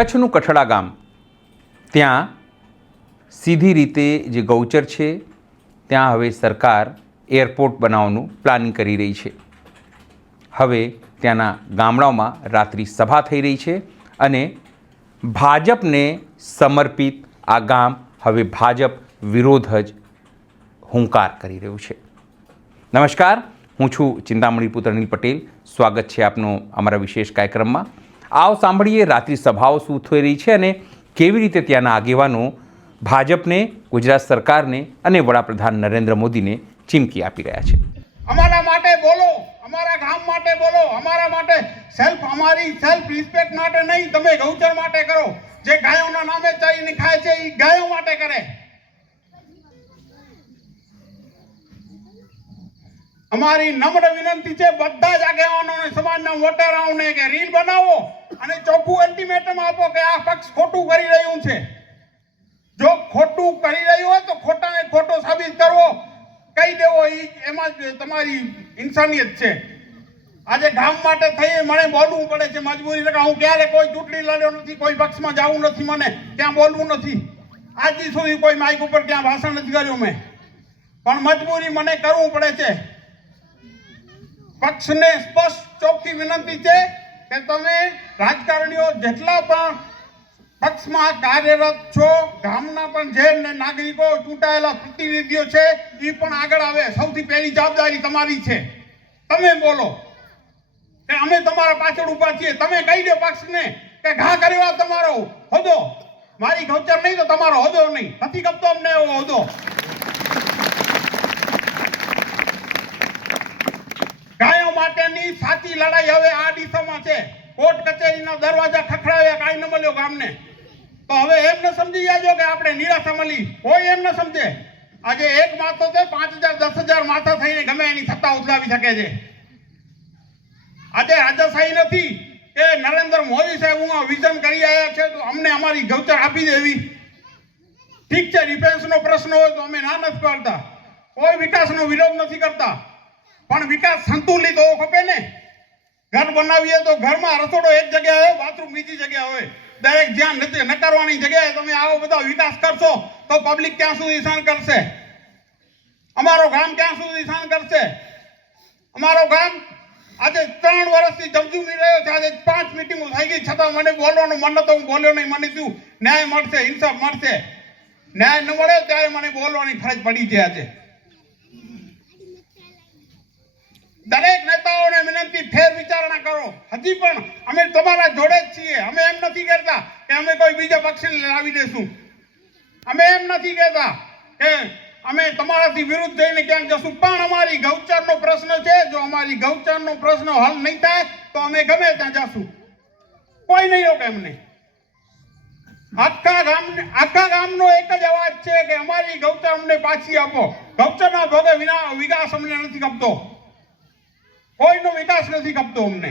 કચ્છનું કઠડા ગામ, ત્યાં સીધી રીતે જે ગૌચર છે ત્યાં હવે સરકાર એરપોર્ટ બનાવવાનું પ્લાનિંગ કરી રહી છે. હવે ત્યાંના ગામડાઓમાં રાત્રિ સભા થઈ રહી છે અને ભાજપને સમર્પિત આ ગામ હવે ભાજપ વિરોધ જ હુંકાર કરી રહ્યું છે. નમસ્કાર, હું છું ચિંતામણી પુત્ર અનિલ પટેલ. સ્વાગત છે આપનો અમારા વિશેષ કાર્યક્રમમાં. આવો સાંભળીએ રાત્રિ સભાઓ શું થઈ રહી છે અને કેવી રીતે ત્યાંના આગેવાનો ભાજપને, ગુજરાત સરકારને અને વડાપ્રધાન નરેન્દ્ર મોદીને ચીમકી આપી રહ્યા છે. અમારા માટે બોલો, અમારા ગામ માટે બોલો, અમારા માટે અમારી સેલ્ફ રિસ્પેક્ટ માટે નહીં, તમે ગૌચર માટે કરો. જે ગાયોના નામે ચાલીને ખાય છે એ ગાયો માટે કરે. અમારી નમ્ર વિનંતી છે બધા જ આગેવાનોને, સમાજના વોટરોને કે રીલ બનાવો અને ચોખ્ખું અલ્ટિમેટમ આપો કે આ પક્ષ ખોટું કરી રહ્યું છે. જો ખોટું કરી રહ્યું હોય તો ખોટાને ખોટો સાબિત કરવો, કહી દેવો, એમાં જ તમારી ઇન્સાનિયત છે. આજે ગામ માટે થઈ મને બોલવું પડે છે, મજબૂરી છે. હું ક્યારે કોઈ ચૂંટણી લડ્યો નથી, કોઈ પક્ષમાં જવું નથી, મને ત્યાં બોલવું નથી. આજ સુધી કોઈ માઇક ઉપર ત્યાં ભાષણ નથી કર્યું મેં, પણ મજબૂરી મને કરવું પડે છે. પક્ષને સ્પષ્ટ ચોખ્ખી વિનંતી છે કે તમે રાજકારણીઓ જેટલા પણ પક્ષમાં કાર્યરત છો, ગામના પણ જે નાગરિકો ચૂંટાયેલા પ્રતિનિધિઓ છે એ પણ આગળ આવે. સૌથી પહેલી જવાબદારી તમારી છે. તમે બોલો કે અમે તમારા પાછળ ઉભા છીએ. તમે કહી દો પક્ષને કે ઘા કર્યો તમારો હોદો, મારી ગૌચર નહીં તો તમારો હોદો નહીં. નથી ગમતો અમને એવો હોદો. ગાયો માટેની સાચી લડાઈ હવે આ દિશામાં છે. કોર્ટ કચેરીના દરવાજા ખખડાવ્યા, કાંઈ ન મળ્યો ગામને, તો હવે એમ ન સમજી જાજો કે આપણે નિરાશા મળી. કોઈ એમ ન સમજે. આજે એક માથો છે 5,000 10,000 માથા થઈને ગમે એની સત્તા ઉથલાવી શકે છે. આજે રાજાશાહી નથી કે નરેન્દ્ર મોદી સાહેબ હું વિઝન કરી આવ્યા છે તો અમને અમારી ગૌચર આપી દેવી. ઠીક છે, ડિફેન્સનો પ્રશ્ન હોય તો અમે ના નથી પાડતા, કોઈ વિકાસનો વિરોધ નથી કરતા, પણ વિકાસ સંતુલિત હોવો ખપે ને. ઘર બનાવીએ તો ઘરમાં રસોડો એક જગ્યાએ હોય, બાથરૂમ બીજી જગ્યાએ હોય. દરેક જ્યાં નકારવાની જગ્યાએ તમે આવો બધા વિકાસ કરશો તો પબ્લિક ક્યાં સુધી સહન કરશે? અમારો ગામ ક્યાં સુધી સહન કરશે? અમારો ગામ આજે 3 વર્ષથી જમજુમી રહ્યો છે. આજે 5 મિટિંગો થઈ ગઈ, છતાં મને બોલવાનું મન નતો. હું બોલ્યો નહીં. મને શું ન્યાય મળશે, ઇન્સાફ મળશે? ન્યાય ન મળે ત્યારે મને બોલવાની ફરજ પડી છે. આજે દરેક નેતાઓને વિનંતી, ફેર વિચારણા કરો. હજી પણ અમે તમારા જોડે જ છીએ. અમે એમ નથી કહેતા કે અમે કોઈ બીજા પક્ષને લાવી દેશું. અમે એમ નથી કહેતા કે અમે તમારાથી વિરુદ્ધ જઈને ક્યાંક જશું. પણ અમારી ગૌચરનો પ્રશ્ન છે. જો અમારી ગૌચરનો પ્રશ્ન હલ નહીં થાય તો અમે ગમે ત્યાં જશું. કોઈ નહીં રોકે અમને. આખા ગામનો એક જ અવાજ છે કે અમારી ગૌચર અમને પાછી આપો. ગૌચરના ભોગે વિકાસ અમને નથી ગમતો. કોઈનો વિકાસ નથી ગમતો અમને.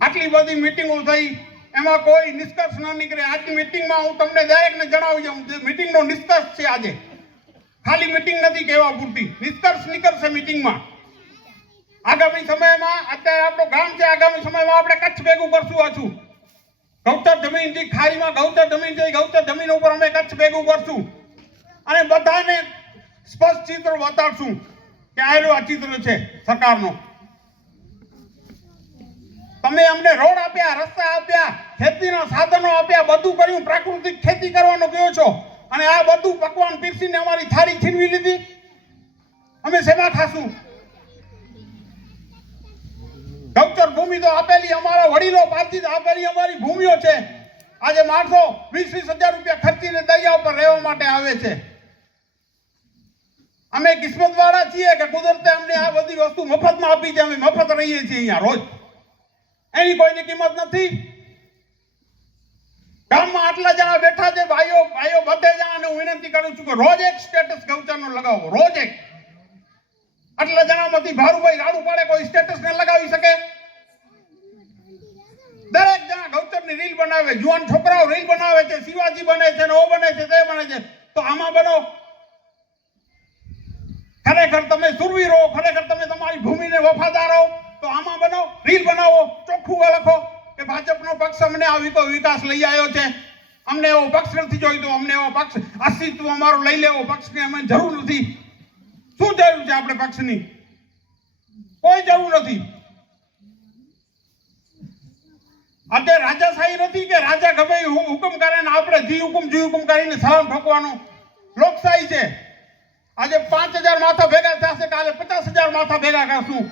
આટલી બધી મિટિંગો થઈ, એમાં કોઈ નિષ્કર્ષ ન નીકળે. આજની મિટિંગમાં હું તમને દરેકને જણાવી દઉં, મિટિંગનો નિષ્કર્ષ છે. આજે ખાલી મિટિંગ નથી કહેવા પૂરતી, નિષ્કર્ષ નીકળશે મિટિંગમાં. આગામી સમયમાં, અત્યારે આપણું ગામ છે, આગામી સમયમાં આપણે કચ્છ ભેગું કરશું. પાછું ગૌચર જમીન થી ખાડીમાં ગૌચર જમીન છે, ગૌચર જમીન ઉપર અમે કચ્છ ભેગું કરશું અને બધાને સ્પષ્ટ ચિત્ર બતાડશું કે આ ચિત્ર છે સરકારનો. તમે અમને રોડ આપ્યા, રસ્તા આપ્યા, ખેતીના સાધનો આપ્યા, બધું કર્યું. પ્રાકૃતિક ખેતી કરવાનું કહો છો અને આ બધું પકવાન પીરસીને અમારી થાળી છીનવી લીધી. અમે શેમાં ખાશું? ગૌચર ભૂમિ તો આપેલી, અમારા વડીલો પાસેથી આપેલી અમારી ભૂમિઓ છે. આજે માણસો 20,000 રૂપિયા ખર્ચીને દરિયા ઉપર રહેવા માટે આવે છે. અમે કિસ્મત વાળા છીએ કે કુદરતે અમને આ બધી વસ્તુ મફતમાં આપી છે. અમે મફત રહીએ છીએ અહીંયા રોજ. એની કોઈની કિંમત નથી. ગામમાં આટલા જણા બેઠા છે, ભાઈઓ બધે જણાને હું વિનંતી કરું છું કે રોજ એક સ્ટેટસ ગૌચરનો લગાવો. રોજ એક. આટલા જણામાંથી ભારુભાઈ રાડું પાડે કોઈ સ્ટેટસ ને લગાવી શકે? દરેક જણા ગૌચરની રીલ બનાવે. જુવાન છોકરાઓ રીલ બનાવે છે, શિવાજી બને છે, ઓ બને છે, તે બને છે. તો આમાં બનો. ખરેખર તમે સુરવીર હો, ખરેખર તમે તમારી ભૂમિને વફાદાર હો, તો આમાં બનો, રીલ બનાવો, ચોખ્ખું લખો કે ભાજપનો પક્ષ અમને આ વિકાસ લઈ આવ્યો છે, અમને એવો પક્ષ નથી જોઈતો, અમને એવો પક્ષ અસ્તિત્વ અમારું લઈ લેવો પક્ષની અમને જરૂર નથી. શું જરૂર છે આપણે પક્ષની? કોઈ જરૂર નથી. આજે રાજાશાહી નથી કે રાજા ગમે હુકમ કરે ને આપણે જી હુકમ કરીને સલામ ઠોકવાનો. લોકશાહી છે. આજે 5000 માથા ભેગા થશે, કાલે 50000 માથા ભેગા કરશું.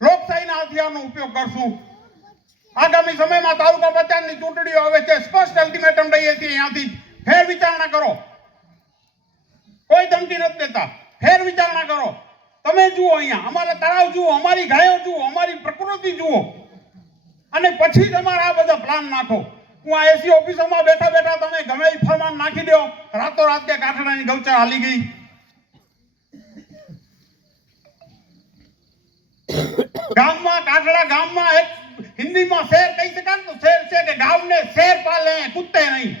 લોકશાહીના હથિયારનો ઉપયોગ કરશું. આગામી સમયમાં તાલુકા પંચાયતની ચૂંટણીઓ આવે છે. સ્પષ્ટ અલ્ટિમેટમ દઈએ છીએ, અહીંયાથી ફેર વિચારણા કરો. કોઈ ધમકી નથી દેતા. ફેર વિચારણા કરો. તમે જુઓ, અહીંયા અમારા તળાવ જુઓ, અમારી ગાયો જુઓ, અમારી પ્રકૃતિ જુઓ, અને પછી તમારા આ બધા પ્લાન નાખો. હું આ એસી ઓફિસોમાં બેઠા બેઠા તમે ગમે એ ફરમાન નાખી દો, રાતોરાત કે કાઠડાની ગૌચર હાલી ગઈ. ગામમાં કાઠડા ગામમાં એક હિન્દીમાં શેર કહી શકાય તો શેર છે કે ગામ ને શેર પાલે કુત્તે નહીં.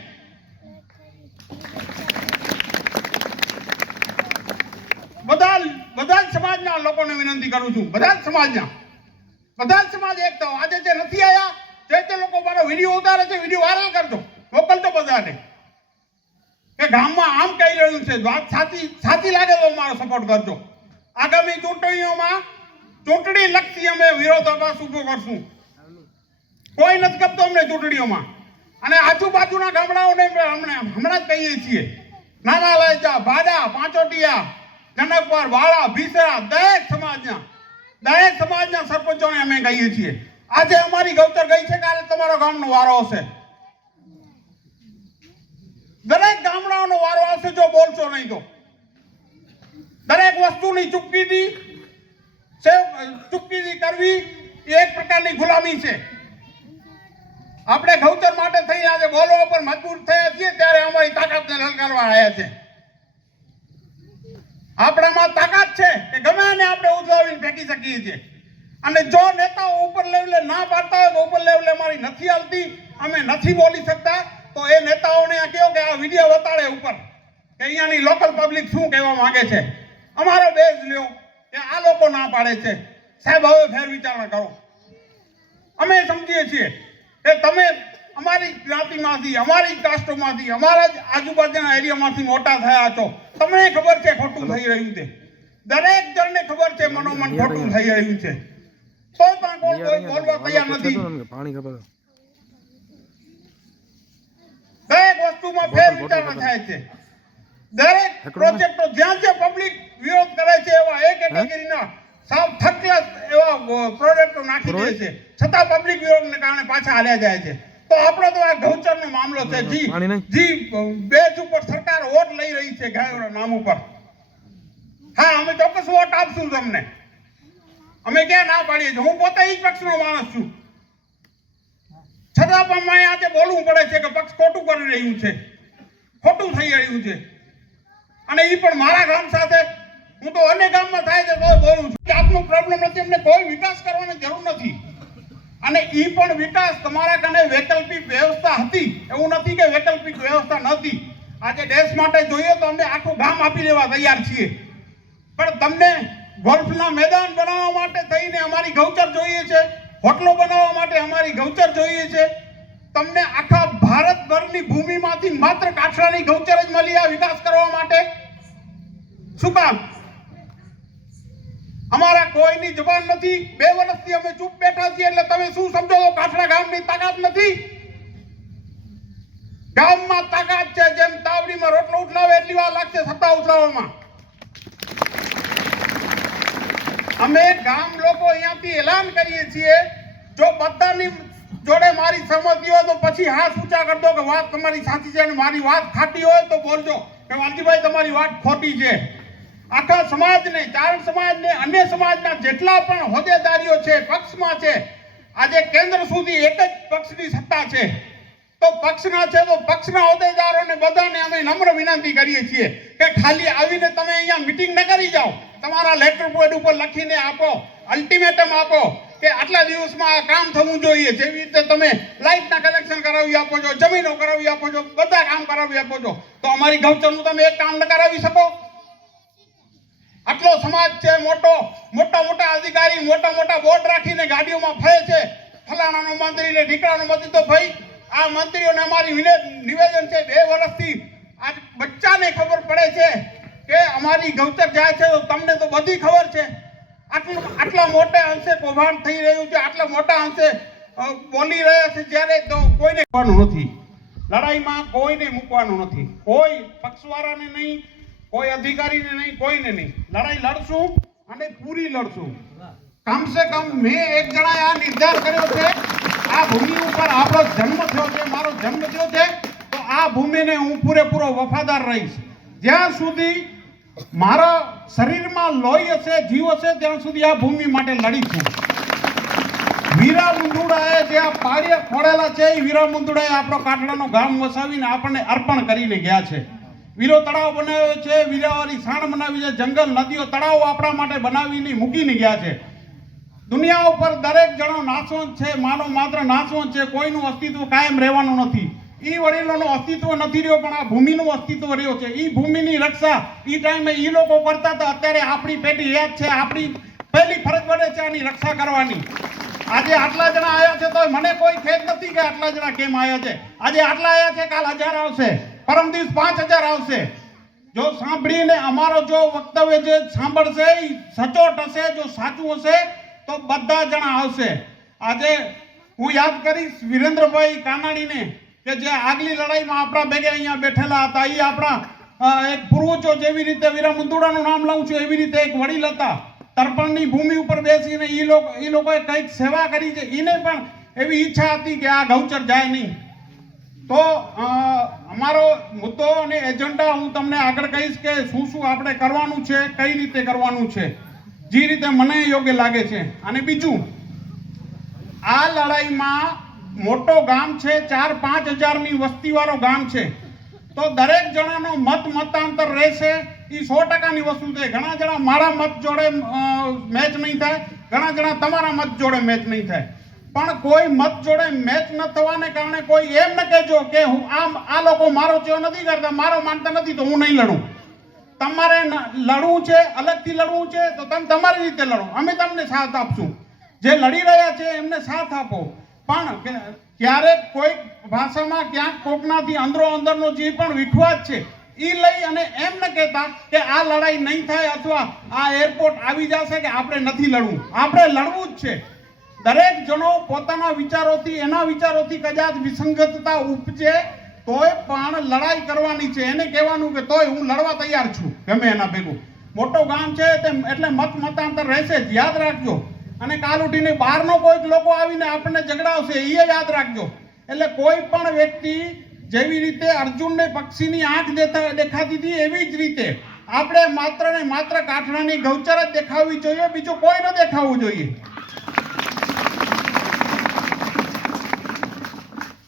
બધા જ સમાજના લોકોને વિનંતી કરું છું, બધા જ સમાજ એક થાઓ. આજે જે નથી આયા તે લોકો મારો વિડીયો ઉતારે છે, વિડીયો વાયરલ કરજો, મોકલજો બધાને કે ગામમાં આમ કહી રહ્યું છે, વાત સાચી લાગે તો મારો સપોર્ટ કરજો. આગામી ચૂંટણીઓમાં ચૂંટણી લક્ષી અમે વિરોધાભાસ ઉભો કરશું. કોઈ નથી કરતો અમને ચૂંટણીઓમાં. અને આજુબાજુના ગામડાઓને હમણાં જ કહીએ છીએ, નાના લાયચા, ભાડા, પાંચોટિયા, જનકપર, વાળા, ભીસરા, દરેક સમાજના સરપંચોને અમે કહીએ છીએ, આજે અમારી ગૌચર ગઈ છે, કાલે તમારો ગામનો વારો આવશે. દરેક ગામડાઓનો વારો આવશે જો બોલશો નહીં તો. દરેક વસ્તુની ચૂકીદી કરવી એ એક પ્રકારની ગુલામી છે. આપણે ગૌચર માટે થઈ આજે બોલવા પર મજબૂર થયા છીએ, ત્યારે અમારી તાકાતને લલકારવા આવ્યા છે. આપણામાં તાકાત છે કે ગમે એને આપણે ઉઠાવીને ફેંકી શકીએ છીએ. અને જો નેતાઓ ઉપર લેવલે ના પાડતા હોય તો ઉપર લેવલે અમારી નથી હાલતી, અમે નથી બોલી શકતા, તો એ નેતાઓને કહો કે આ વિડીયો બતાડે ઉપર કે અહીંયાની લોકલ પબ્લિક શું કહેવા માંગે છે. અમારો બેઝ લ્યો કે આ લોકો ના પાડે છે. સાહેબ હવે ફેર વિચારણા કરો. અમે સમજીએ છીએ કે તમે અમારી જ્ઞાતિમાંથી, અમારી કાસ્ટમાંથી, અમારા જ આજુબાજુના એરિયામાંથી મોટા થયા છો. તમને ખબર છે ખોટું થઈ રહ્યું છે. દરેક જણને ખબર છે મનોમન ખોટું થઈ રહ્યું છે. તો પણ કોઈ બોલવા તૈયાર નથી. દરેક વસ્તુમાં ફેર વિચારણા થાય છે. દરેક પ્રોજેક્ટો જ્યાં પબ્લિક વિરોધ કરે છે એવા એક કેટેગરીના સાવ થકલા એવા પ્રોજેક્ટો નાખી દે છે, છતાં પબ્લિક વિરોધને કારણે પાછા હાલ્યા જાય છે. તો આપણો તો આ ગૌચરનો મામલો છે. જી બેઝ ઉપર સરકાર વોટ લઈ રહી છે ગાયોના નામ ઉપર. હા, અમે ચોક્કસ વોટ આપશું તમને. અમે ક્યાં ના પાડીએ છીએ? હું પોતે એ જ પક્ષનો માણસ છું, છતાં પણ મને આજે બોલવું પડે છે કે પક્ષ ખોટું કરી રહ્યું છે, ખોટું થઈ રહ્યું છે. અને એ પણ મારા ગામ સાથે. હું તો અન્ય ગામમાં થાય છે તો બોલું છું. જાતનો પ્રોબ્લેમ નથી, અમને કોઈ વિકાસ કરવાની જરૂર નથી. અને એ પણ વિકાસ તમારા કને વૈકલ્પિક વ્યવસ્થા હતી, એવું નથી કે વૈકલ્પિક વ્યવસ્થા નથી. આજે દેશ માટે જોઈએ તો અમે આખું ગામ આપી દેવા તૈયાર છીએ, પણ તમને ગોલ્ફના મેદાન બનાવવા માટે થઈને અમારી ગૌચર જોઈએ છે, હોટલો બનાવવા માટે અમારી ગૌચર જોઈએ છે. તમને આખા ભારતભરની ભૂમિમાંથી માત્ર કાઠડાની ગૌચર જ મળી આ વિકાસ કરવા માટે? શું કામ? અમારા કોઈની જવાન નથી. 2 વર્ષથી અમે ચૂપ બેઠા છીએ, એટલે તમે શું સમજો છો કાઠડા ગામની તાકાત નથી? ગામમાં તાકાત છે. જેમ તાવડીમાં રોટલો ઉઠલાવે એટલી વાર લાગશે સત્તા ઉઠલાવવામાં. અમે ગામ લોકો અહીંયાથી એલાન કરીએ છીએ, જો બધાની જોડે મારી સહમતી હોય તો પછી હાથ ઊંચા કરજો કે વાત તમારી સાચી છે, અને મારી વાત ખાટી હોય તો બોલજો કે વાલજીભાઈ તમારી વાત ખોટી છે. આખા સમાજને, ચારણ સમાજને, અન્ય સમાજના જેટલા પણ હોદ્દેદારીઓ છે, પક્ષમાં છે, આજે કેન્દ્ર સુધી એક જ પક્ષની સત્તા છે. તો પક્ષના છે તો પક્ષના હોદ્દેદારોને બધાને અમે નમ્ર વિનંતી કરીએ છીએ કે ખાલી આવીને તમે અહીંયા મીટિંગ ન કરી જાઓ, તમારા લેટર પેડ ઉપર લખીને આપો, અલ્ટિમેટમ આપો કે આટલા દિવસમાં આ કામ થવું જોઈએ. જેવી રીતે તમે લાઇટના કનેક્શન કરાવી આપો છો, જમીનો કરાવી આપો છો, બધા કામ કરાવી આપો છો, તો અમારી ગૌચરનું તમે એક કામ ન કરાવી શકો? આટલો સમાજ છે મોટા મોટા અધિકારી મોટા બોર્ડ રાખીને ગાડીઓમાં ફરે છે, ફલાણાનો મંત્રી ને ઢીકણાનો મંત્રી. તો ભાઈ આ મંત્રીઓને અમારી નિવેદન છે 2 વર્ષથી આજ બચ્ચાને ખબર પડે છે કે અમારી ગૌચર જાય છે. તો તમને તો બધી ખબર છે. આટલા મોટા અંશે કૌભાંડ થઈ રહ્યું છે, આટલા મોટા અંશે બોલી રહ્યા છે, જ્યારે તો કોઈને મૂકવાનું નથી. લડાઈમાં કોઈને મૂકવાનું નથી, કોઈ પક્ષવાળાને નહીં, કોઈ અધિકારીને નહીં, કોઈને નહીં. લડાઈ લડશું અને પૂરી લડશું. કમસે કમ મેં એક જણાએ આ નિર્ધાર કર્યો છે, આ ભૂમિ ઉપર આપણો જન્મ થયો છે, મારો જન્મ થયો છે, તો આ ભૂમિને હું પૂરેપૂરો વફાદાર રહીશ. જ્યાં સુધી મારા શરીરમાં લોહી હશે, જીવ હશે, ત્યાં સુધી આ ભૂમિ માટે લડીશું. વીરા મુંદુડાએ જે આ પાળિયા ખોડેલા છે, એ વીરા મુંદુડાએ આપણો કાઠડાનો ગામ વસાવીને આપણને અર્પણ કરીને ગયા છે. વીરો તળાવ બનાવ્યો છે, વીરાવાળી સાણ બનાવી છે, જંગલ, નદીઓ, તળાવો આપણા માટે બનાવીને મૂકીને ગયા છે. દુનિયા ઉપર દરેક જણો નાશવંત છે, માનવ માત્ર નાશવંત છે, કોઈનું અસ્તિત્વ કાયમ રહેવાનું નથી. ઈ વડીલોનું અસ્તિત્વ નથી રહ્યો, પણ આ ભૂમિનું અસ્તિત્વ રહ્યો છે. ઈ ભૂમિની રક્ષા ઈ ટાઈમે ઈ લોકો કરતા હતા. અત્યારે આપણી પેઢી યાદ છે, આપણી પહેલી ફરજ બને છે આની રક્ષા કરવાની. આજે આટલા જણા આવ્યા છે તો મને કોઈ ખેદ નથી કે આટલા જણા કેમ આવ્યા છે. આજે આટલા આવ્યા છે, કાલ 1000 આવશે, પરમ દિવસ 5000 આવશે. જો સાંભળીને અમારો જો વક્તવ્ય જે સાંભળશે એ સચોટ હશે, જો સાચું હશે તો બધા જણા આવશે. આજે હું યાદ કરીશ વિરેન્દ્રભાઈ કાનાણીને કે જે આગલી લડાઈમાં આપણા ભેગે અહીંયા બેઠેલા હતા. એ આપણા એક પૂર્વજો, જેવી રીતે વીરા મુંદુડાનું નામ લઉં છું એવી રીતે એક વડીલ હતા. તર્પણની ભૂમિ ઉપર બેસીને એ લોકોએ કંઈક સેવા કરી છે. એને પણ એવી ઈચ્છા હતી કે આ ગૌચર જાય નહીં. તો અમારો મુદ્દો અને એજન્ડા હું તમને આગળ કહીશ કે શું શું આપણે કરવાનું છે, કઈ રીતે કરવાનું છે, જે રીતે મને યોગ્ય લાગે છે. અને બીજું, આ લડાઈમાં મોટો ગામ છે, 4-5 હજારની વસ્તીવાળો ગામ છે. તો દરેક જણાનો મતાંતર રહેશે, એ 100%ની વસ્તુ છે. ઘણા જણા મારા મત જોડે મેચ નહીં થાય, ઘણા જણા તમારા મત જોડે મેચ નહીં થાય. પણ કોઈ મત જોડે મેચ ન થવાને કારણે કોઈ એમ ન કહેજો કે હું આ લોકો મારો ચેવો નથી કરતા, મારો માનતા નથી તો હું નહીં લડું. તમારે લડવું છે, અલગથી લડવું છે તો તમે તમારી રીતે લડો, અમે તમને સાથ આપશું. જે લડી રહ્યા છે એમને સાથ આપો. પણ ક્યારેક કોઈ ભાષામાં ક્યાંક કોકનાથી અંદરો અંદરનો જે પણ વિખવાદ છે એ લઈ અને એમ ન કહેતા કે આ લડાઈ નહીં થાય અથવા આ એરપોર્ટ આવી જશે કે આપણે નથી લડવું. આપણે લડવું જ છે. દરેક જણો પોતાના વિચારોથી, એના વિચારોથી કદાચ વિસંગતતા ઉપજે તોય પણ લડાઈ કરવાની છે. એને કહેવાનું કે તોય હું લડવા તૈયાર છું ગમે એના ભેગું. મોટો ગામ છે એટલે મતાંતર રહેશે જ, યાદ રાખજો. અને કાલ ઉઠીને બહારનો કોઈક લોકો આવીને આપણને ઝઘડાવશે એ યાદ રાખજો. એટલે કોઈ પણ વ્યક્તિ જેવી રીતે અર્જુનને પક્ષીની આંખ દેખાતી હતી એવી જ રીતે આપણે માત્ર ને માત્ર કાઠડાની ગૌચર જ દેખાવવી જોઈએ, બીજું કોઈ ન દેખાવવું જોઈએ.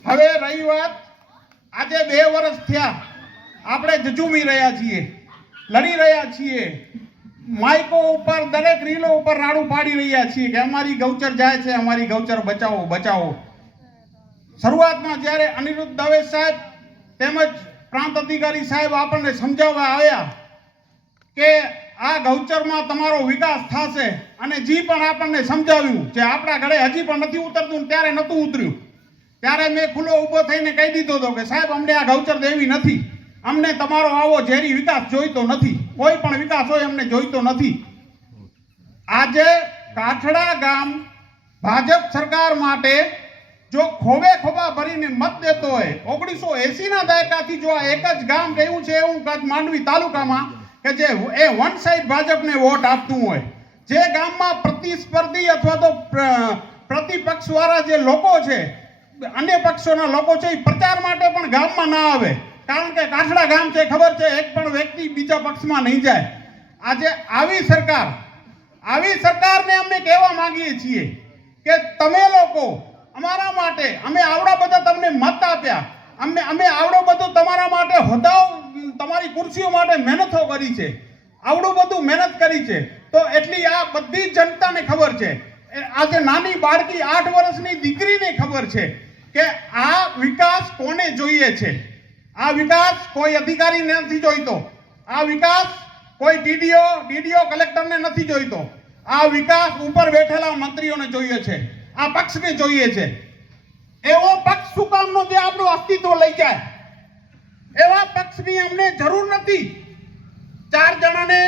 હવે રહી વાત, આજે 2 વર્ષ થયા આપણે જજુમી રહ્યા છીએ, લડી રહ્યા છીએ, માઇકો ઉપર, દરેક રીલો ઉપર રાડું પાડી રહ્યા છીએ કે અમારી ગૌચર જાય છે, અમારી ગૌચર બચાવો બચાવો. શરૂઆતમાં જ્યારે અનિરુદ્ધ દવે સાહેબ તેમજ પ્રાંત અધિકારી સાહેબ આપણને સમજાવવા આવ્યા કે આ ગૌચરમાં તમારો વિકાસ થશે, અને જે પણ આપણને સમજાવ્યું જે આપણા ઘરે હજી પણ નથી ઉતરતું, ત્યારે નહોતું ઉતર્યું, ત્યારે મેં ખુલ્લો ઊભો થઈને કહી દીધો હતો કે સાહેબ અમને આ ગૌચર દેવી નથી, અમને તમારો આવો ઝેરી વિકાસ જોઈતો નથી, કોઈ પણ વિકાસ હોય અમને જોઈતો નથી. આજે કાઠડા ગામ ભાજપ સરકાર માટે જો ખોબે ખોબા ભરીને મત દેતો હોય, 1980ના દાયકાથી જો આ એક જ ગામ રહ્યું છે એવું કચ્છ માંડવી તાલુકામાં કે જે એ વન સાઈડ ભાજપને વોટ આપતું હોય, જે ગામમાં પ્રતિસ્પર્ધી અથવા તો પ્રતિપક્ષવાળા જે લોકો છે, અન્ય પક્ષોના લોકો છે, એ પ્રચાર માટે પણ ગામમાં ના આવે. કારણ કે કાઠડા ગામ છે, ખબર છે એક પણ વ્યક્તિ બીજા પક્ષમાં નહીં જાય. આજે આવી સરકારને અમે કહેવા માંગીએ છીએ કે તમે લોકો અમારા માટે, અમે આવડા બધા તમને મત આપ્યા, અમે આવડો બધો તમારા માટે હોદ્દાઓ, તમારી ખુરશીઓ માટે મહેનતો કરી છે, આવડું બધું મહેનત કરી છે, તો એટલી આ બધી જનતાને ખબર છે. આજે નાની બાળકી 8 વર્ષની દીકરીને ખબર છે કે આ વિકાસ કોને જોઈએ છે. આ વિકાસ કોઈ અધિકારીને નથી જોઈતો, આ વિકાસ કોઈ ડીડીઓ કલેક્ટરને નથી જોઈતો, આ વિકાસ ઉપર બેઠેલા મંત્રીઓને જોઈએ છે. આ પક્ષને જોઈએ છે. એવો પક્ષ શું કામનો જે આપણું અસ્તિત્વ લઈ જાય? એવા પક્ષની અમને જરૂર નથી. 4 જણાને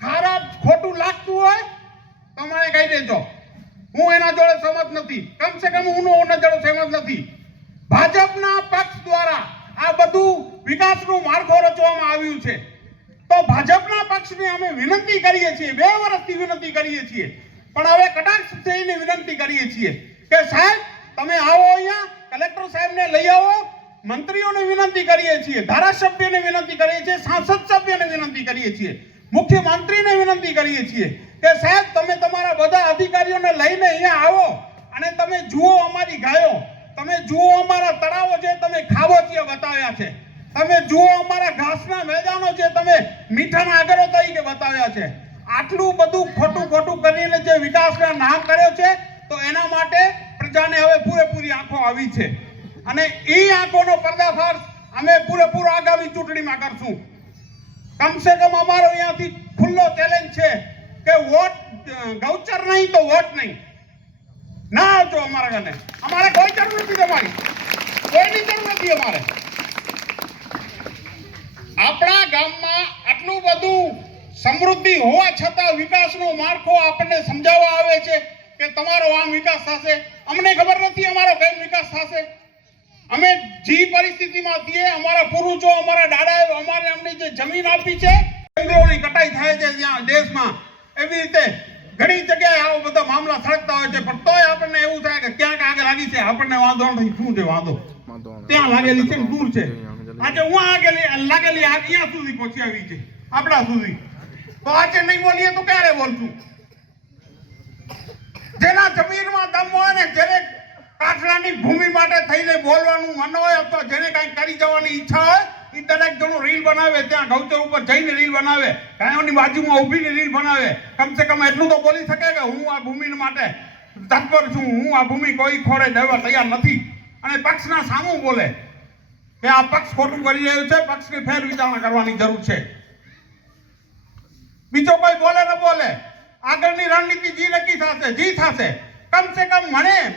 ખરાબ ખોટું લાગતું હોય તો મને કહી દેજો, હું એના જોડે સહમત નથી. કમસે કમ હું એના જોડે સહમત નથી. ભાજપના પક્ષ દ્વારા આ બધું વિકાસનું માળખું રચવામાં આવ્યું છે, તો ભાજપના પક્ષને અમે વિનંતી કરીએ છીએ, 2 વર્ષથી વિનંતી કરીએ છીએ, પણ હવે કટાક્ષ થઈને વિનંતી કરીએ છીએ કે સાહેબ તમે આવો, અહીંયા કલેક્ટર સાહેબને લઈ આવો. મંત્રીઓને વિનંતી કરીએ છીએ, ધારાસભ્યને વિનંતી કરીએ છીએ, સાંસદ સભ્યને વિનંતી કરીએ છીએ, મુખ્યમંત્રીને વિનંતી કરીએ છીએ કે સાહેબ તમે તમારા બધા અધિકારીઓને લઈને અહીંયા આવો અને તમે જુઓ અમારી ગાયો, તમે જુઓ અમારા તળાવો જે તમે ખાબોચિયા બતાવ્યા છે, તમે જુઓ અમારા ઘાસના મેદાનો જે તમે મીઠાના આગરો તરીકે બતાવ્યા છે. આટલું બધું ખોટું કરીને જે વિકાસના નામ કર્યો છે, તો એના માટે પ્રજાને હવે પૂરેપૂરી આંખો આવી છે અને એ આંખોનો પર્દાફાશ અમે પૂરેપૂરો આગામી ચૂંટણીમાં કરશું. કમસે કમ અમારો અહીંયાથી ખુલ્લો ચેલેન્જ છે કે વોટ ગૌચર નહીં તો વોટ નહીં. ના આવજો અમારા ઘરે, અમારે કોઈ જરૂર નથી, તમારી કોઈની જરૂર નથી. અમારે આપણા ગામમાં આટલું બધું સમૃદ્ધિ હોવા છતાં વિકાસનો માળખો આપણને સમજાવવા આવે છે કે તમારો આમ વિકાસ થશે. અમને ખબર નથી અમારો કેમ વિકાસ થશે. અમે જે પરિસ્થિતિમાં છીએ, અમારા પૂર્વજો, અમારા દાદાઓ અમને જે જમીન આપી છે, જંગલોની કટાઈ થાય છે જ્યાં દેશમાં, એવી રીતે ઘણી જગ્યાએ આવો બધા મામલા સળગતા હોય છે, પણ તોય આપણને એવું થાય કે ક્યાંક આગે લાગી છે, આપણને વાંધો નથી. શું છે વાંધો? ત્યાં લાગેલી છે, દૂર છે. આજે હું લાગેલી અહીંયા સુધી પહોંચી આવી છે, આપણા સુધી. તો આજે નહીં બોલીએ તો ક્યારે બોલશું? જેના જમીનમાં દમ હોય ને, જેને કાઠલાની ભૂમિ માટે થઈને બોલવાનું મન હોય અથવા જેને કંઈક કરી જવાની ઈચ્છા હોય, એ દરેક જણો રીલ બનાવે, ત્યાં ગૌચર ઉપર જઈને રીલ બનાવે, ગાયોની બાજુમાં ઊભીને રીલ બનાવે. કમસે કમ એટલું તો બોલી શકે કે હું આ ભૂમિ માટે તત્પર છું, હું આ ભૂમિ કોઈ ખોળે દેવા તૈયાર નથી. અને પક્ષના સામું બોલે કે આ પક્ષ ખોટું કરી રહ્યું છે, પક્ષની ફેર વિચારણા કરવાની જરૂર છે. બીજો કોઈ બોલે ન બોલે, આગળની રણનીતિ જી નક્કી થશે, જી થશે. કમસે કમ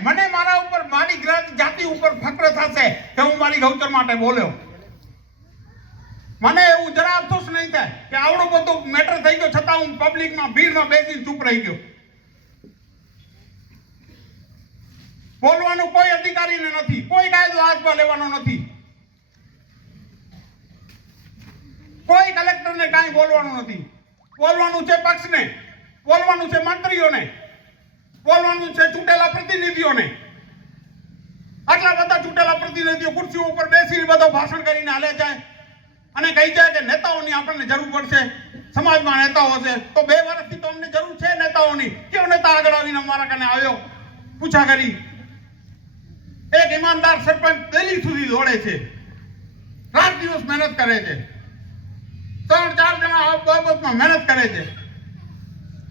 મને મારા ઉપર, મારી જાતિ ઉપર ફક્ર થશે કે હું મારી ગૌચર માટે બોલ્યો. મને એવું જરા અફસોસ નહીં થાય કે આવડો બધો મેટર થઈ ગયો છતાં હું પબ્લિકમાં ભીડમાં બેસીને ચૂપ રહી ગયો. બોલવાનું કોઈ અધિકારીને નથી, કોઈ કાયદો હાથમાં લેવાનો નથી, કોઈ કલેક્ટરને કાંઈ બોલવાનું નથી. બોલવાનું છે પક્ષને, બોલવાનું છે મંત્રીઓને, બોલવાનું છે ચૂંટેલા પ્રતિનિધિઓને. આટલા બધા ચૂંટેલા પ્રતિનિધિઓ ખુરશીઓ ઉપર બેસીને બધો ભાષણ કરીને હાલે જાય અને કહી જાય કે નેતાઓની આપણને જરૂર પડશે, સમાજમાં નેતાઓ છે. તો 2 વર્ષથી તો અમને જરૂર છે નેતાઓની. કેવો નેતા આગળ આવીને અમારા કને આવ્યો, પૂછા કરી? એક ઈમાનદાર સરપંચ દિલ્હી સુધી દોડે છે, રાત દિવસ મહેનત કરે છે, 3-4 જણા આ બાબતમાં મહેનત કરે છે.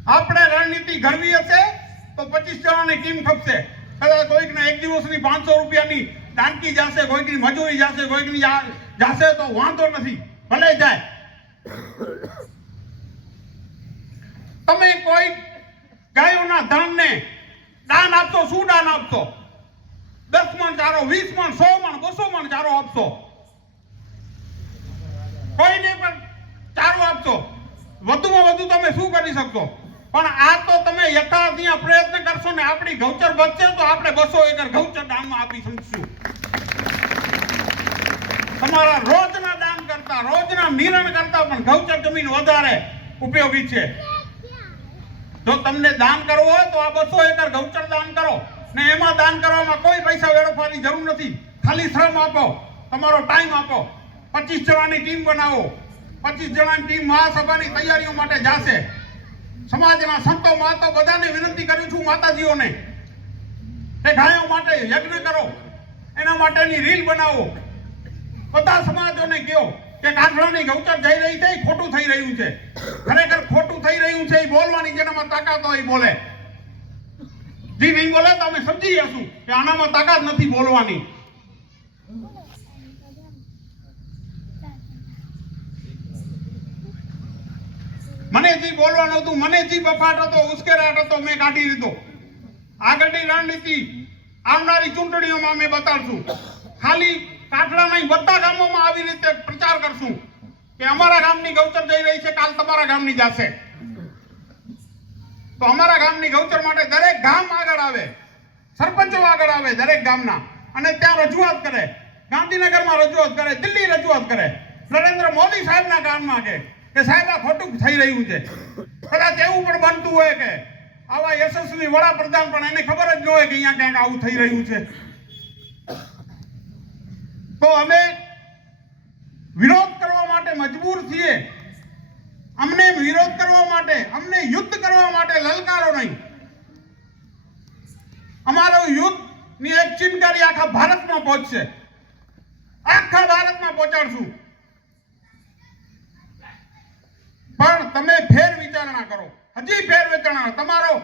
આપણે રણનીતિ ઘડવી હશે તો 25 જણાની ટીમ ખપશે. કદાચ કોઈકને 1 દિવસની 500 રૂપિયાની દાનકી જશે, કોઈકની મજૂરી જશે, કોઈકની જશે તો વાંધો નથી, ભલે જાય. તમે કોઈ ગાયોના ધનને દાન આપશો, શું દાન આપશો? 10 મણ ચારો, 20 મણ, 100 મણ, 200 મણ ચારો આપશો, કોઈને પણ ચારો આપશો. વધુમાં વધુ તમે શું કરી શકશો? પણ આ તો તમે યથાર્થીય પ્રયત્ન કરશો ને આપણી ગૌચર બચશે તો આપણે 200 એકર ગૌચર દાનમાં આપી શકશું. તમારા રોજના દાન કરતા, રોજના નિરણ કરતા પણ ગૌચર જમીન વધારે ઉપયોગી છે. જો તમને દાન કરવું હોય તો આ 200 એકર ગૌચર દાન કરો ને એમાં દાન કરવામાં કોઈ પૈસા વેડફવાની જરૂર નથી. ખાલી શ્રમ આપો, તમારો ટાઈમ આપો. 25 જણાની ટીમ બનાવો, 25 જણાની ટીમ મહાસભાની તૈયારીઓ માટે જશે. સમાજના સંતો મહંતો બધાને વિનંતી કરું છું, માતાજીઓને, કે ગાયો માટે યજ્ઞ કરો, એના માટેની રીલ બનાવો. બધા સમાજોને કહો કે કાઠલાની ગૌચર જઈ રહી છે, એ ખોટું થઈ રહ્યું છે. ખરેખર ખોટું થઈ રહ્યું છે, એ બોલવાની જેનામાં તાકાત હોય બોલે. જે નહીં બોલે તો અમે સમજી જશું કે આનામાં તાકાત નથી બોલવાની. મને જે બોલવાનું હતું, મને જે બફાટ હતો, ઉશ્કેરાટ હતો, મેં કાઢી દીધો. આગળની રણનીતિ આવનારી ચૂંટણીઓમાં અમે બતાડશું. ખાલી કાઠડા નહીં, બધા ગામોમાં આવી રીતે પ્રચાર કરશું કે અમારા ગામની ગૌચર જઈ રહી છે, કાલ તમારા ગામની જશે. તો અમારા ગામની ગૌચર માટે દરેક ગામ આગળ આવે, સરપંચો આગળ આવે દરેક ગામના, અને ત્યાં રજૂઆત કરે. ગાંધીનગરમાં રજૂઆત કરે, દિલ્હી રજૂઆત કરે, નરેન્દ્ર મોદી સાહેબના ગામમાં કે સાહેબ આ ખોટું થઈ રહ્યું છે. કદાચ એવું પણ બનતું હોય કે આવા યશસ્વી વડાપ્રધાન પણ એને ખબર જ ન હોય કે અહીંયા ક્યાંક આવું થઈ રહ્યું છે. તો અમે વિરોધ કરવા માટે મજબૂર છીએ. અમને વિરોધ કરવા માટે, અમને યુદ્ધ કરવા માટે લલકારો નહીં. અમારો યુદ્ધની એક ચિનકારી આખા ભારતમાં પહોંચશે, આખા ભારતમાં પહોંચાડશું. પણ તમે ફેર વિચારણા કરો, હજી ફેર વિચારણા. તમારો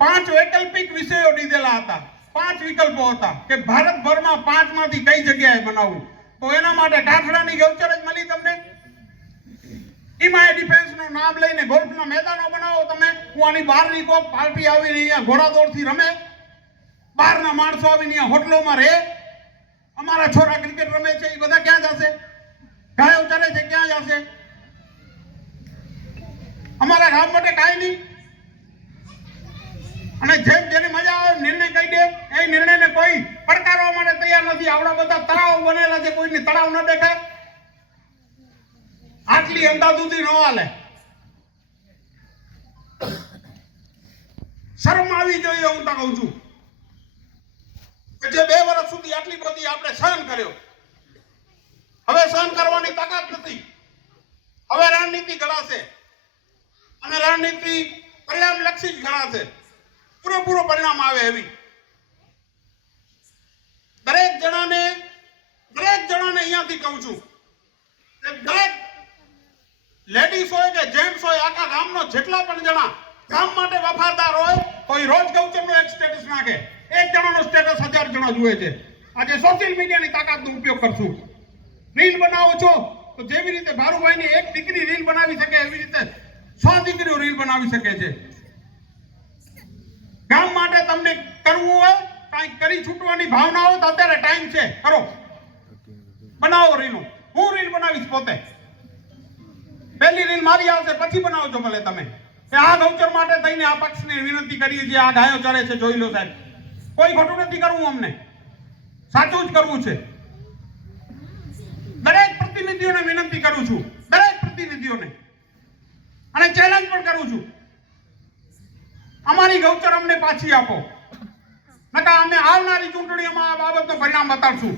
5 વૈકલ્પિક વિષયો દીધેલા હતા, 5 વિકલ્પો હતા કે ભારતભરમાં 5 માંથી કઈ જગ્યાએ બનાવવું. તો એના માટે કાઠડાની ગૌચર જ મળી તમને. ઈમાય ડિફેન્સ નું નામ લઈને ગોલ્ફના મેદાનો બનાવો તમે. હું આની બહારની કોક પાર્ટી આવીને અહીંયા ઘોડાદોડથી રમે, બહારના માણસો આવીને અહીંયા હોટલોમાં રહે, અમારા છોરા ક્રિકેટ રમે છે, એ બધા ક્યાં જશે? ગાયો ચરે છે, ક્યાં જશે? અમારા ગામ માટે કાંઈ નહીં. અને જેમ જેને મજા આવે નિર્ણય કહી દે, એ નિર્ણયને કોઈ પડકારવા માટે તૈયાર નથી. આવડા બધા તળાવ બનેલા છે, કોઈને તળાવ ન દેખાય? આટલી અંધાધૂંધી ન હાલે. શરમ આવી જોઈએ. હું તો કહું છું કે જે 2 વર્ષ સુધી આટલી બધી આપણે સહન કર્યો, હવે સહન કરવાની તાકાત નથી. હવે રણનીતિ ઘડાશે, અને રણનીતિ પરિણામલક્ષી જ ઘડાશે. પૂરેપૂરો પરિણામ આવે એવી. દરેક જણાને અહીંયાથી કહું છું કે દરેક લેડીઝ હોય કે જેન્ટ્સ હોય, આખા ગામનો જેટલા પણ જણા ગામ માટે વફાદાર હોય, કોઈ રોજ ગૌચરનો એક સ્ટેટસ નાખે. એક જણાનો સ્ટેટસ 1000 જણા જુએ છે. આજે સોશિયલ મીડિયાની તાકાતનો ઉપયોગ કરશું. રીલ બનાવો છો તો જેવી રીતે ભારુભાઈની એક દીકરી રીલ બનાવી શકે, એવી રીતે 100 દીકરીઓ રીલ બનાવી શકે છે. ગામ માટે તમને કરવું હોય, કાંઈક કરી છૂટવાની ભાવના હોય તો અત્યારે ટાઈમ છે, કરો, બનાવો રીલો. હું રીલ બનાવીશ પોતે. પહેલી રીલ મારી આવશે, પછી બનાવજો ભલે તમે કે આ ગૌચર માટે થઈને આ પક્ષને વિનંતી કરીએ છીએ, આ ગાયો ચરે છે, જોઈ લો સાહેબ. કોઈ ખોટું નથી કરવું, અમને સાચું જ કરવું છે. દરેક પ્રતિનિધિઓને વિનંતી કરું છું, દરેક પ્રતિનિધિઓને, અને ચેલેન્જ પણ કરું છું, અમારી ગૌચર અમને પાછી આપો, નકા અમે આવનારી ચૂંટણીઓમાં આ બાબતનો પરિણામ બતાડશું.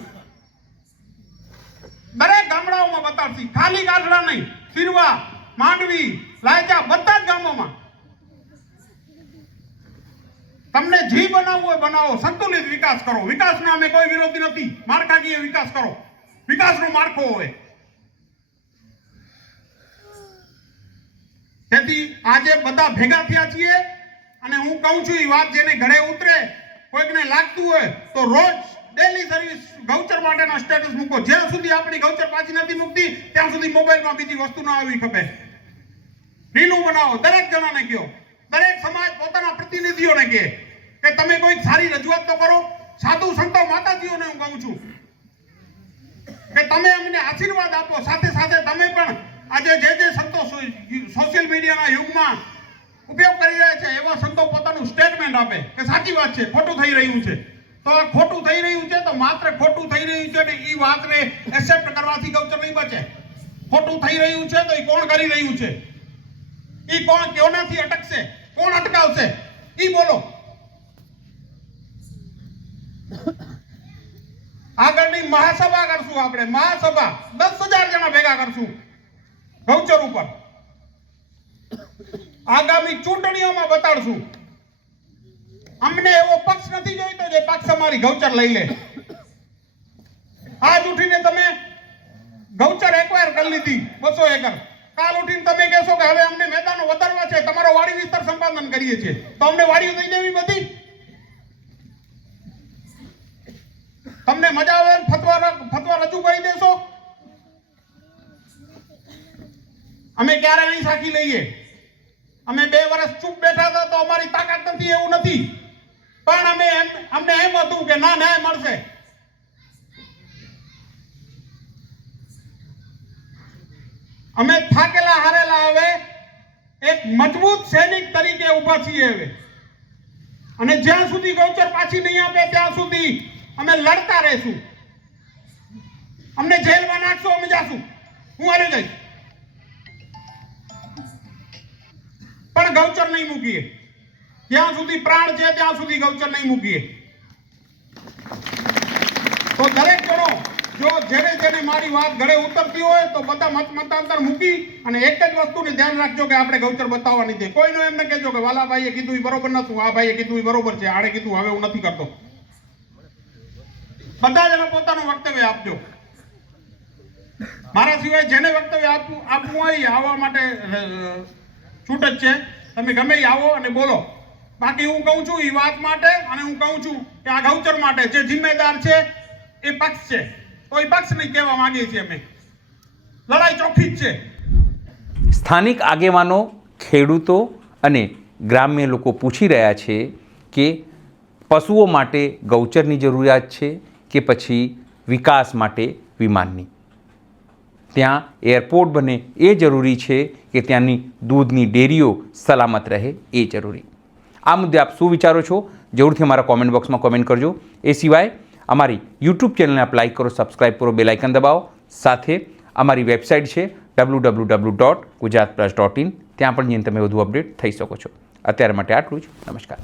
દરેક ગામડાઓમાં બતાડશી, ખાલી કાઠડા નહીં, સિરવા, માંડવી, લાયજા, બધા જ ગામોમાં. તમને જી બનાવવું હોય બનાવો, સંતુલિત વિકાસ કરો. વિકાસના અમે કોઈ વિરોધી નથી. માળખાકીય વિકાસ કરો, વિકાસનો માળખો હોય. તેથી આજે બધા ભેગા થયા છીએ, અને હું કહું છું એ વાત જેને ઘરે ઉતરે, કોઈકને લાગતું હોય તો રોજ ડેલી સર્વિસ ગૌચર માટેના સ્ટેટસ મૂકો. જ્યાં સુધી આપણી ગૌચર પાછી નથી મૂકતી ત્યાં સુધી મોબાઈલમાં બીજી વસ્તુ ના આવી ખપે. રીલું બનાવો, દરેક જણાને કહો, દરેક સમાજ પોતાના પ્રતિનિધિઓને કહે કે તમે કોઈ સારી રજૂઆત તો કરો. સાધુ સંતો માતાજીઓને હું કહું છું કે તમે અમને આશીર્વાદ આપો. સાથે સાથે તમે પણ આજે જે સંતો સોશિયલ મીડિયાના યુગમાં ઉપયોગ કરી રહ્યા છે, એવા સંતો પોતાનું સ્ટેટમેન્ટ આપે કે સાચી વાત છે, ખોટું થઈ રહ્યું છે. તો આ ખોટું થઈ રહ્યું છે તો માત્ર ખોટું થઈ રહ્યું છે ને એ વાતને એક્સેપ્ટ કરવાથી ગૌચર નહીં બચે. ખોટું થઈ રહ્યું છે તો એ કોણ કરી રહ્યું છે, એ કોણ, કોનાથી અટકશે, કોણ અટકાવશે, એ બોલો. આગળની મહાસભા કરશું આપણે, મહાસભા 10,000 જણા ભેગા કરશું ગૌચર ઉપર. આગામી ચૂંટણીઓમાં બતાડશું. અમને એવો પક્ષ નથી જોઈતો જે પક્ષ અમારી ગૌચર લઈ લે. આજ ઉઠીને તમે ગૌચર એક્વાયર કરી લીધી 200 એકર, કાલ ઉઠીને તમે કહેશો કે હવે અમને મેદાનો વધારવા છે, તમારો વાડી વિસ્તાર સંપાદન કરીએ છીએ, તો અમને વાડીઓ દઈ દેવી બધી? તમને મજા આવે ફતવા રજૂ કરી દેશો? અમે ક્યારે નહીં સાખી લઈએ. અમે 2 વર્ષ ચૂપ બેઠા હતા તો અમારી તાકાત નથી એવું નથી, પણ અમને એમ હતું કે ના ન્યાય મળશે. અમે થાકેલા હારેલા હવે એક મજબૂત સૈનિક તરીકે ઊભા છીએ હવે, અને જ્યાં સુધી ગૌચર પાછી નહીં આપે ત્યાં સુધી અમે લડતા રહીશું. અમને જેલમાં નાખશો અમે જાશું, હું હારી જઈશ, પણ ગૌચર નહીં મૂકીએ. જ્યાં સુધી પ્રાણ છે ત્યાં સુધી ગૌચર નહીં મૂકીએ. તો દરેક જણો જો જેને મારી વાત ગળે ઉતરતી હોય તો બધા મતાંતર મૂકી અને એક જ વસ્તુને ધ્યાન રાખજો કે આપણે ગૌચર બતાવવાની છે. કોઈનો એમ ન કહેજો કે વાલાભાઈએ કીધું એ બરોબર નતું, આ ભાઈએ કીધું એ બરોબર છે, આણે કીધું હવે હું નથી કરતો. બધા જણા પોતાનું વક્તવ્ય આપજો. મારા સિવાય જેને વક્તવ્ય આપવું હોય આવવા માટે છૂટ જ છે. તમે ગમે એ આવો અને બોલો. બાકી હું કહું છું એ વાત માટે, અને હું કહું છું કે આ ગૌચર માટે જે જિમ્મેદાર છે એ પક્ષ છે, તો એ પક્ષ નહીં કહેવા માંગીએ છીએ અમે. લડાઈ ચોખ્ખી જ છે. સ્થાનિક આગેવાનો, ખેડૂતો અને ગ્રામ્ય લોકો પૂછી રહ્યા છે કે પશુઓ માટે ગૌચરની જરૂરિયાત છે કે પછી વિકાસ માટે વિમાનની. ત્યાં એરપોર્ટ બને એ જરૂરી છે કે ત્યાંની દૂધની ડેરીઓ સલામત રહે એ જરૂરી. આ મુદ્દે આપ શું વિચારો છો જરૂરથી અમારા કોમેન્ટ બોક્સમાં કોમેન્ટ કરજો. એ સિવાય અમારી યુટ્યુબ ચેનલને આપ લાઈક કરો, સબસ્ક્રાઈબ કરો, બેલ આઇકન દબાવો. સાથે અમારી વેબસાઇટ છે www.gujaratplus.in, ત્યાં પણ જઈને તમે વધુ અપડેટ થઈ શકો છો. અત્યારે માટે આટલું જ. નમસ્કાર.